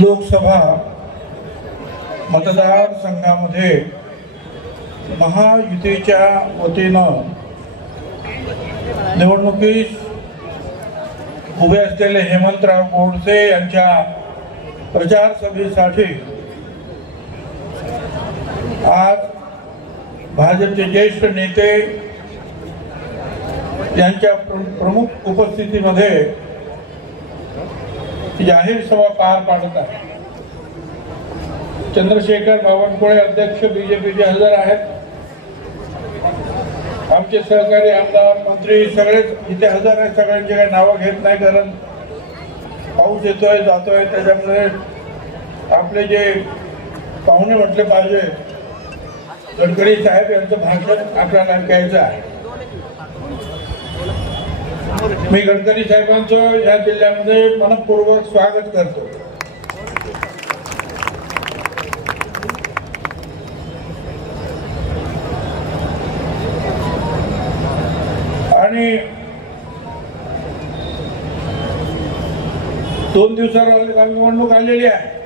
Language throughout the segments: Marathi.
लोकसभा मतदारसंघामध्ये महायुतीच्या वतीनं निवडणुकीस उभे असलेले हेमंतराव गोडसे यांच्या प्रचार सभेसाठी आज भाजपचे ज्येष्ठ नेते यांच्या प्र- प्रमुख उपस्थितीमध्ये जाहीर सभा पार पाडत आहे चंद्रशेखर बावनकुळे अध्यक्ष बीजेपीचे हजर आहेत. आमचे सहकारी आमदार मंत्री सगळेच इथे हजर आहेत. सगळ्यांची काही नावं घेत नाही कारण पाऊस येतोय जातोय. त्याच्यामुळे आपले जे पाहुणे म्हटले पाहिजे गडकरी साहेब यांचं भाषण आपल्याला ऐकायचं आहे. मी गडकरी साहेबांचं या जिल्ह्यामध्ये मनपूर्वक स्वागत करतो. आणि दोन दिवसावर निवडणूक आलेली आहे.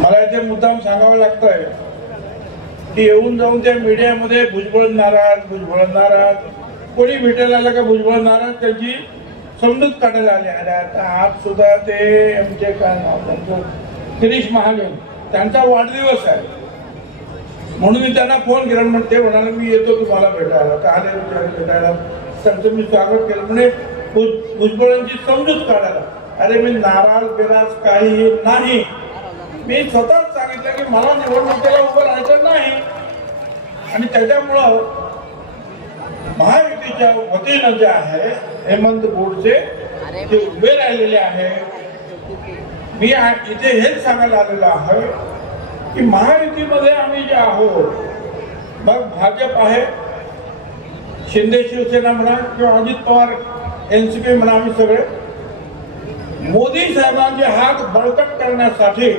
मला इथे मुद्दाम सांगावं लागतंय. की येऊन जाऊन त्या मीडियामध्ये भुजबळ नाराज भुजबळ नाराज कोणी भेटायला आलं का भुजबळ नाराज त्यांची समजूत काढायला आले. अरे आता आज सुद्धा ते आमचे काय नाव त्यांचं? गिरीश महाजन. त्यांचा वाढदिवस आहे. म्हणून मी त्यांना फोन केला म्हणून ते म्हणाले मी येतो तुम्हाला भेटायला. तर आले भेटायला. त्यांचं मी स्वागत केलं. म्हणजे भुज- भुजबळांची समजूत काढायला. अरे मी नाराज बिराज काही नाही. मी स्वतः सांगितलं की मला निवडणुकीला उभं राहायचं नाही. आणि त्याच्यामुळं महायुतीच्या वतीनं जे आहे हेमंत गोडसे ते उभे राहिलेले आहे मी इथे हेच सांगायला आलेलो आहे की महायुतीमध्ये आम्ही जे आहोत मग भाजप आहे शिंदे शिवसेना म्हणा किंवा Ajit Pawar N C P म्हणा आम्ही सगळे मोदी साहेबांचे हात बळकट करण्यासाठी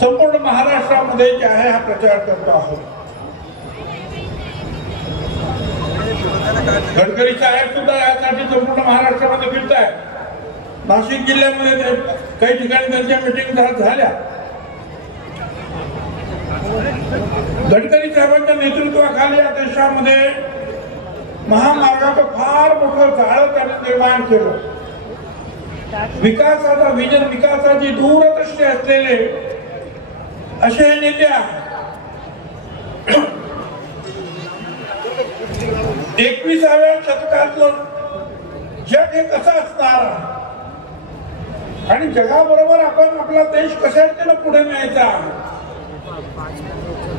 संपूर्ण महाराष्ट्रामध्ये जे आहे हा प्रचार करतो आहोत. गडकरी साहेब सुद्धा यासाठी संपूर्ण महाराष्ट्रामध्ये फिरत आहेत नाशिक जिल्ह्यामध्ये ते- काही ठिकाणी त्यांच्या मिटिंग झाल्या. गडकरी साहेबांच्या नेतृत्वाखाली या देशामध्ये महामार्गाचं फार मोठं जाळं त्यांनी निर्माण केलं. विकासाचा विजन विकासाची दूरदृष्टी असलेले असे हे नेते आहेत. एकविसाव्या शतकातलं जग हे कसं असणार? आणि जगाबरोबर आपण आपला देश कशा रीतीनं पुढे न्यायचा?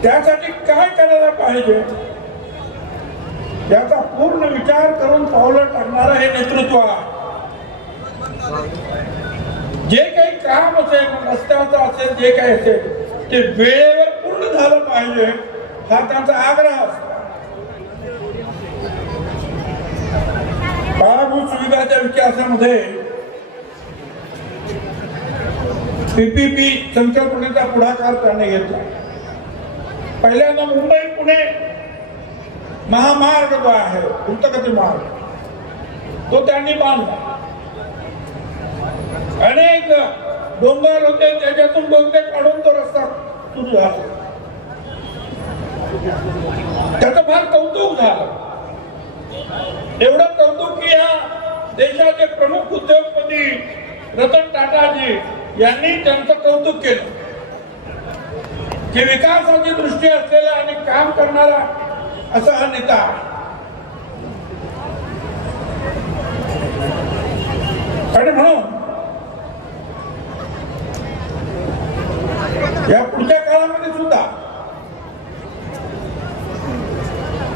त्यासाठी काय करायला पाहिजे? याचा पूर्ण विचार करून पावलं टाकणारं हे नेतृत्व जे काही काम असेल रस्त्याचं असेल जे काही असेल ते वेळेवर पूर्ण झालं पाहिजे. हा त्यांचा आग्रह असतो. पायाभूत सुविधाच्या विकासामध्ये पीपीपी संकल्पनेचा पुढाकार त्यांनी घेतला. पहिल्यांदा मुंबई पुणे महामार्ग जो आहे द्रुतगती मार्ग तो त्यांनी बांधला. अनेक डोंगर होते त्याच्यातून बोलते काढून तो सुरू झाला. त्याचं फार कौतुक झालं. एवढं कौतुक की या देशाचे प्रमुख उद्योगपती रतन टाटाजी यांनी त्यांचं कौतुक केलं. की विकासाची दृष्टी असलेला आणि काम करणारा असा हा नेता आहे. आणि म्हणून या पुढच्या काळामध्ये सुद्धा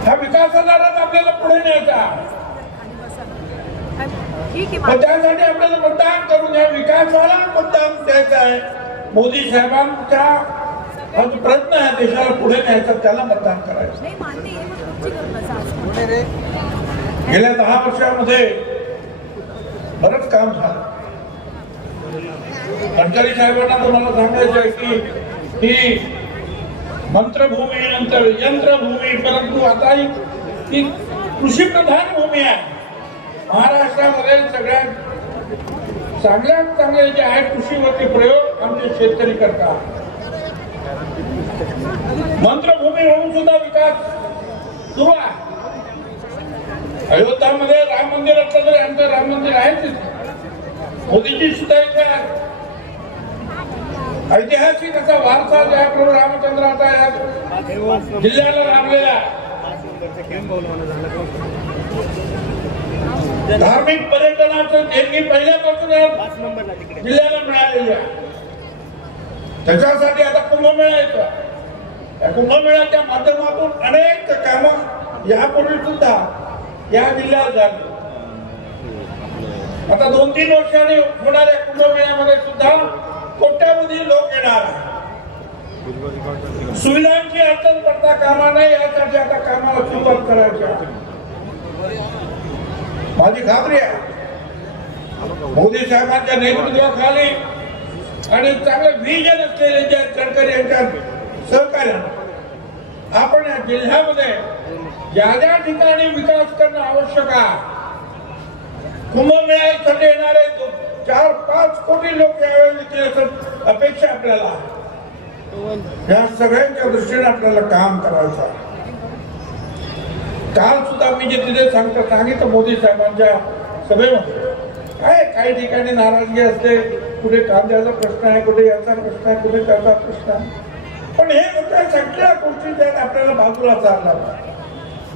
हा विकासाचा रथ आपल्याला पुढे न्यायचा आहे. ठीक आहे मग त्यासाठी आपल्याला मतदान करून या विकासाला मतदान द्यायचं आहे मोदी साहेबांचा हा जो प्रयत्न आहे देशाला पुढे न्यायचा त्याला मतदान करायचं. गेल्या दहा वर्षामध्ये बरंच काम झालं. गडकरी साहेबांना तुम्हाला सांगायचं आहे की ही मंत्रभूमी नंतर यंत्रभूमी परंतु आता ही ही कृषी प्रधान भूमी आहे. महाराष्ट्रामध्ये सगळ्यात चांगल्यात चांगले जे आहेत कृषीवरती प्रयोग आमचे शेतकरी करतात. मंत्रभूमी म्हणून सुद्धा विकास सुरू आहे. अयोध्यामध्ये राम मंदिर असलं तरी आमचं राम मंदिर आहे तिथे मोदीजी सुद्धा इथे ऐतिहासिक असा वारसा ज्याप्रमाणे रामचंद्राचा या जिल्ह्याला लाभलेला धार्मिक पर्यटनाचं देणगी पहिल्यापासून जिल्ह्याला मिळालेली आहे. त्याच्यासाठी आता कुंभमेळा येतो या कुंभमेळ्याच्या माध्यमातून अनेक कामं यापूर्वी सुद्धा या जिल्ह्यात झाली. आता दोन तीन वर्षांनी होणाऱ्या कुंभमेळ्यामध्ये सुद्धा कोट्यावधी लोक येणार आहे सुविधांची अडचण पडता कामा नये यासाठी आता कामाला सुरुवात करायची आहे. माझी खात्री आहे. मोदी साहेबांच्या नेतृत्वाखाली आणि चांगले विजन असलेले जे गडकरी यांच्या सहकार्यानं आपण या जिल्ह्यामध्ये ज्या ज्या ठिकाणी विकास करणं आवश्यक आहे कुंभमेळ्यासाठी येणारे चार पाच कोटी लोक यावेळी अपेक्षा आपल्याला या सगळ्यांच्या दृष्टीने आपल्याला काम करायचं आहे. काल सुद्धा मी जे तिथे सांगतो सांगितलं मोदी साहेबांच्या सभेमध्ये. आहे काही ठिकाणी नाराजगी असते कुठे कांद्याचा प्रश्न आहे कुठे याचा प्रश्न आहे कुठे त्याचा प्रश्न आहे. पण हे होत्या सगळ्या गोष्टी त्यात आपल्याला बाजूला चालणार.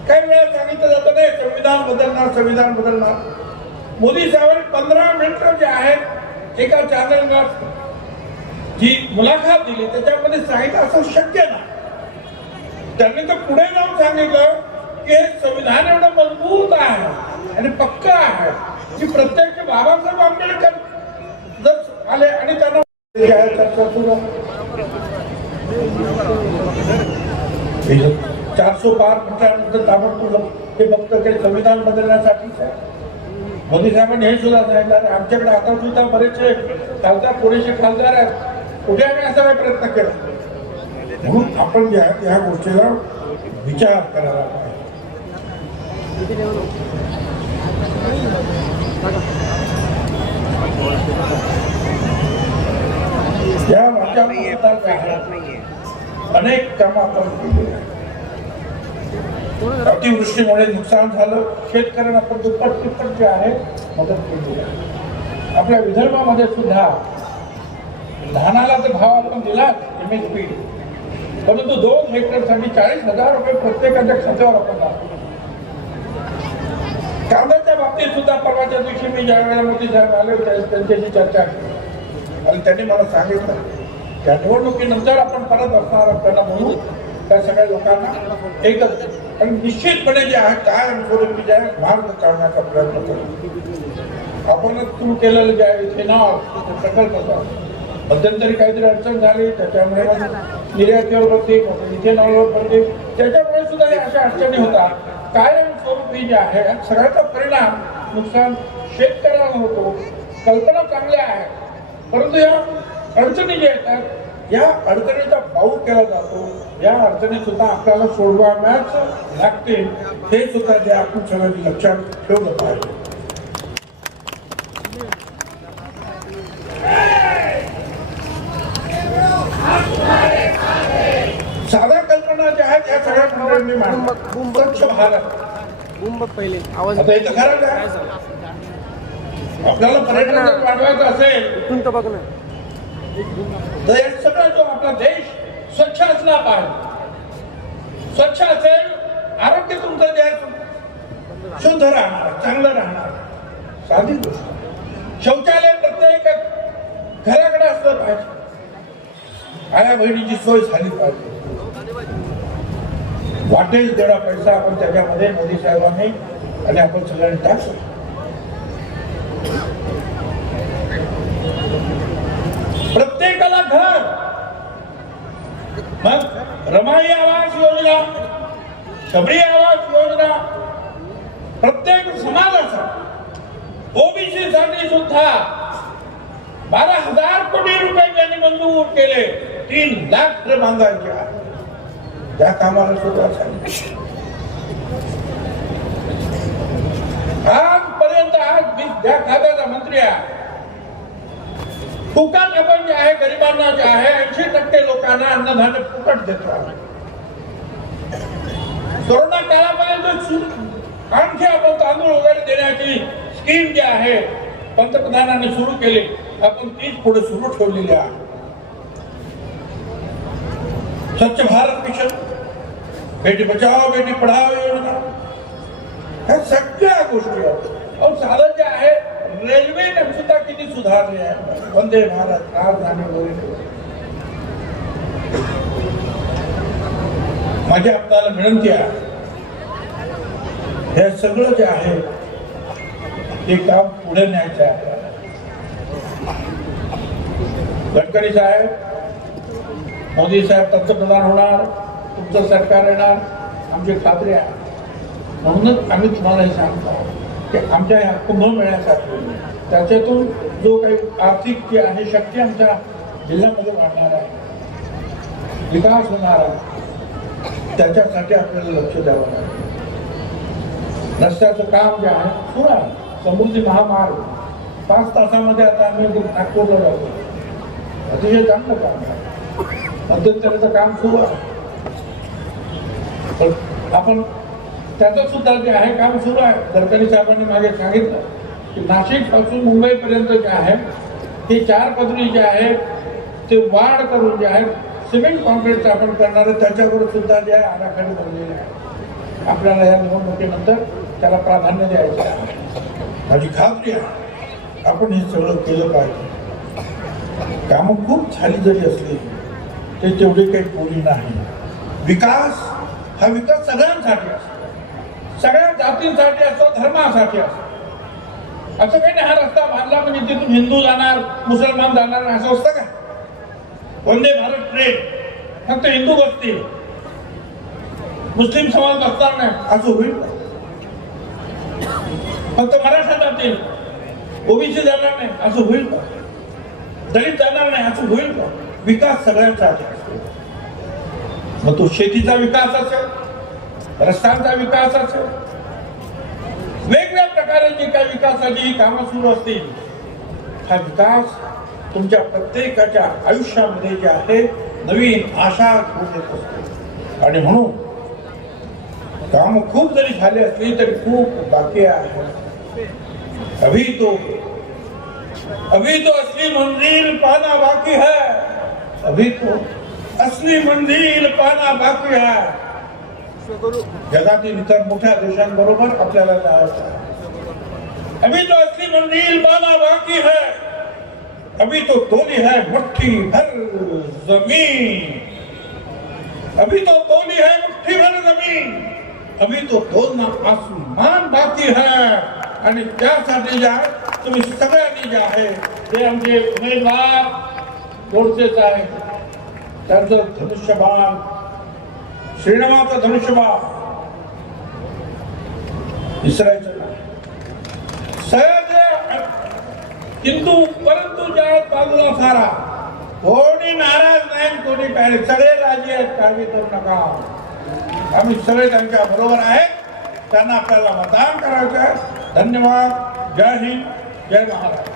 काही वेळा सांगितलं जातं नाही संविधान बदलणार संविधान बदलणार. मोदी साहेबांनी पंधरा मिनिटं जे आहेत एका चॅनलला जी मुलाखत दिली त्याच्यामध्ये सांगितलं असं शक्य नाही. त्यांनी तर पुढे जाऊन सांगितलं की हे संविधान एवढं मजबूत आहे आणि पक्क आहे. की प्रत्यक्ष बाबासाहेब आंबेडकर जर आले आणि त्यांना चर्चा सुरू चारशे पार म्हटल्यानंतर ताबडतोब हे फक्त काही संविधान बदलण्यासाठीच आहे. मोदी साहेबांनी हे सुद्धा सांगितलं आमच्याकडे आता सुद्धा बरेचसे खासदार पुरेसे खासदार आहेत. कुठे आम्ही असा काही प्रयत्न केला. म्हणून आपण जे या गोष्टीला विचार करायला पाहिजे या राज्यामध्ये सुद्धा जे आहे, अनेक कामं आपण केली. अतिवृष्टीमुळे नुकसान झालं. शेतकऱ्यांना आपण दुप्पट तिप्पट जे आहे मदत केली. आहे आपल्या विदर्भामध्ये सुद्धा धानाला तर भाव आपण दिला एम एस पी परंतु दोन हेक्टरसाठी चाळीस हजार रुपये प्रत्येकाच्या खात्यावर आपण कामाच्या बाबतीत सुद्धा परवाच्या दिवशी मी ज्या वेळेला मोदी साहेब आले होते त्यांच्याशी चर्चा केली. आणि त्यांनी मला सांगितलं त्या निवडणुकीनंतर आपण परत असणार आपल्याला त्यांना म्हणून त्या सगळ्या लोकांना एकच आणि निश्चितपणे जे आहे काय स्वरूपी जे आहे मार्ग काढण्याचा प्रयत्न करतो आपणच सुरू केलेलं जे आहे इथेनॉल प्रकल्प मध्यंतरी काहीतरी अडचण झाली त्याच्यामुळे निर्यातीवर बंदी इथेनॉलवर बंदी त्याच्यामुळे सुद्धा अशा अडचणी होतात. कायम स्वरूपी जे आहे सगळ्याचा परिणाम नुकसान शेतकऱ्याला होतो. कल्पना चांगल्या आहेत परंतु या अडचणी ज्या येतात या अडचणीचा पाऊल केला जातो. या अडचणी सुद्धा आपल्याला सोडवाव्याच लागतील. हे सुद्धा जे आपण सगळ्यांनी लक्षात ठेवलं पाहिजे. साध्या कल्पना ज्या आहेत या सगळ्या मंडळांनी मांडल्या स्वच्छ भारत. बूम बघ पहिले. आवाज आता इथं काय? झालं? आपल्याला पर्यटन जर वाढवायचं असेल इथून तर बघ ना. तर सगळं जो आपला देश स्वच्छ असला पाहिजे. स्वच्छ असेल आरोग्य तुमचं आहे शुद्ध राहणार चांगलं राहणार. साधी गोष्ट. शौचालय प्रत्येक घराकडे असलं पाहिजे. आया बहिणीची सोय झाली पाहिजे. वाटेल तेवढा पैसा आपण त्याच्यामध्ये मोदी साहेबांनी आणि आपण सगळ्यांनी टाकतो प्रत्येकाला घर. मग रमाई आवास योजना शबरी आवास योजना प्रत्येक समाजाचा ओबीसी साठी सुद्धा बारा हजार कोटी रुपये त्यांनी मंजूर केले. तीन लाख क्रमांकाच्या त्या कामाला सुरुवात झाली. आजपर्यंत आज मी ज्या खात्याचा मंत्री आहे. फुकट आपण जे आहे गरिबांना जे आहे ऐंशी टक्के लोकांना अन्नधान्य फुकट देतो कोरोना काळापर्यंत आणखी आपण तांदूळ वगैरे देण्याची स्कीम जी आहे पंतप्रधानांनी सुरू केली. आपण तीच पुढे सुरू ठेवलेली आहे. स्वच्छ भारत मिशन बेटी बचाओ बेटी पढाओ योजना ह्या सगळ्या गोष्टी आहेत. अहो साधं जे आहे रेल्वेने सुद्धा किती सुधारले आहे. वंदे भारत राजधानी वगैरे माझ्या आपल्याला विनंती आहे हे सगळं जे आहे ते काम पुढे न्यायचं आहे. आपल्याला. गडकरी साहेब मोदी साहेब पंतप्रधान होणार तुमचं सरकार येणार आमची खात्री आहे. म्हणूनच आम्ही तुम्हाला हे सांगतो की आमच्या ह्या कुंभमेळ्यासाठी त्याच्यातून जो काही आर्थिक जी आहे शक्ती आमच्या जिल्ह्यामध्ये वाढणार आहे विकास होणार आहे त्याच्यासाठी आपल्याला लक्ष द्यावं लागेल. रस्त्याचं काम जे आहे सुरू आहे. समृद्धी महामार्ग. पाच तासामध्ये आता आम्ही नागपूरला जातो अतिशय चांगलं काम आहे. मध्यंतराचं काम सुरू आहे. पण आपण त्याचं सुद्धा जे आहे काम सुरू आहे. गडकरी साहेबांनी मागे सांगितलं की नाशिकपासून मुंबईपर्यंत जे आहे ते चार पदरी जे आहे ते वाढ करून जे आहे सिमेंट कॉन्क्रीटचं आपण करणार आहे. त्याच्यावर सुद्धा जे आहे आराखडे बनलेले आहे आपल्याला या निवडणुकीनंतर त्याला प्राधान्य द्यायचं आहे. माझी खात्री आहे आपण हे सगळं केलं पाहिजे. कामं खूप झाली जरी असली ते तेवढे काही पुरी नाही. विकास हा विकास सगळ्यांसाठी असतो. सगळ्या जातींसाठी असतो धर्मासाठी असतो. असं काही नाही हा रस्ता बांधला म्हणजे तिथून हिंदू जाणार मुसलमान जाणार असं असतं का? वंदे भारत ट्रेन. फक्त हिंदू बसतील. मुस्लिम समाज बसणार नाही. असं होईल फक्त मराठा जातील. ओबीसी जाणार नाही असं होईल का? दलित जाणार नाही असं होईल का? विकास सगळ्यांसाठी. मग तो शेतीचा विकास असेल रस्त्यांचा विकास असेल वेगवेगळ्या प्रकारे जी काही विकासाची कामं सुरू असतील हा विकास तुमच्या प्रत्येकाच्या आयुष्यामध्ये जे आहे नवीन आशा घेऊन येत असतो. आणि म्हणून काम खूप जरी झाले असली तरी खूप बाकी आहे. अभी तो अभी तो असली मंजिल पाना बाकी है. अभी तो असली मंदिर पाना बाकी जगातील इतर मोठ्या देशांबरोबर आपल्याला जायचं अभी तो असली मंदिर पाना बाकी है. अभी तो तोली है मुट्ठी भर जमीन. अभी तो तोली है मुट्ठी भर जमीन. अभी तो तोलना आसमान बाकी है. आणि त्यासाठी ज्या तुम्ही सगळ्यांनी जे आहे ते आमचे उमेदवार गोडसेच आहे त्यांचं धनुष्यबाण श्रीरामाचं धनुष्यबाण. विसरायचं नाही किंतु परंतु ज्या बाजूला सारा. कोणी नाराज नाही कोणी काय सगळे राजी आहेत काळजी करू नका. आम्ही सगळे त्यांच्या बरोबर आहेत. त्यांना आपल्याला मतदान करायचं आहे. धन्यवाद. जय हिंद. जय महाराज